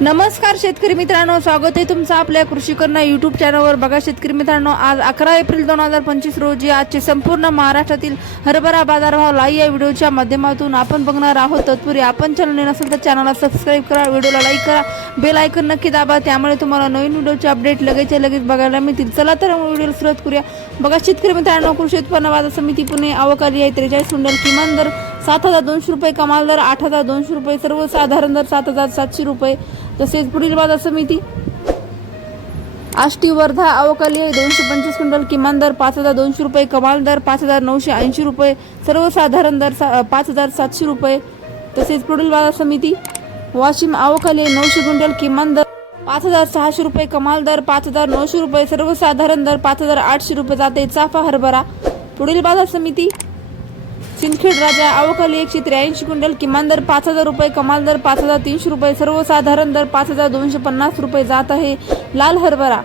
नमस्कार शेतकरी मित्रांनो स्वागत आहे तुमचं आपल्या कृषी करणा युट्यूब चॅनलवर बघा शेतकरी मित्रांनो आज अकरा एप्रिल दोन हजार पंचवीस रोजी आजचे संपूर्ण महाराष्ट्रातील हरभरा बाजारभाव लाईव्ह या व्हिडिओच्या माध्यमातून आपण बघणार आहोत. तत्पूर्वी आपण चॅनल नसेल तर चॅनलला सबस्क्राईब करा व्हिडिओला लाईक करा बेल आयकन नक्की दाबा त्यामुळे तुम्हाला नवीन व्हिडिओचे अपडेट लगेचच्या लगेच बघायला मिळतील. चला तर व्हिडिओला सुरुवात करूया. बघा शेतकरी मित्रांनो कृषी उत्पन्न बाजार समिती पुणे अवकारी आहे. त्रेचाळीस क्विंटल किमान दर सात हजार दोनशे रुपये कमाल दर आठ हजार दोनशे रुपये सर्वसाधारण दर सात हजार सातशे रुपये. तसेच पुढील बाजार समिती. आष्टी वर्धा अवकाली आहे. दोनशे पंचवीस क्विंटल किमान दर पाच हजार दोनशे रुपये कमाल दर पाच हजार नऊशे ऐंशी रुपये सर्वसाधारण दर सा पाच हजार सातशे रुपये. तसेच पुढील बाजार समिती. वाशिम अवकाली आहे. नऊशे क्विंटल किमान दर पाच हजार सहाशे रुपये कमाल दर पाच हजार नऊशे रुपये सर्वसाधारण दर पाच हजार आठशे रुपये जाते. चाफा हरभरा. पुढील बाजार समिती. सिंदखेड राजा अवकाली एकशे त्र्याऐंशी क्विंटल किमान दर पाच हजार रुपये कमाल दर पाच हजार तीनशे रुपये सर्वसाधारण दर पाच हजार दोनशे पन्नास रुपये जात आहे. लाल हरभरा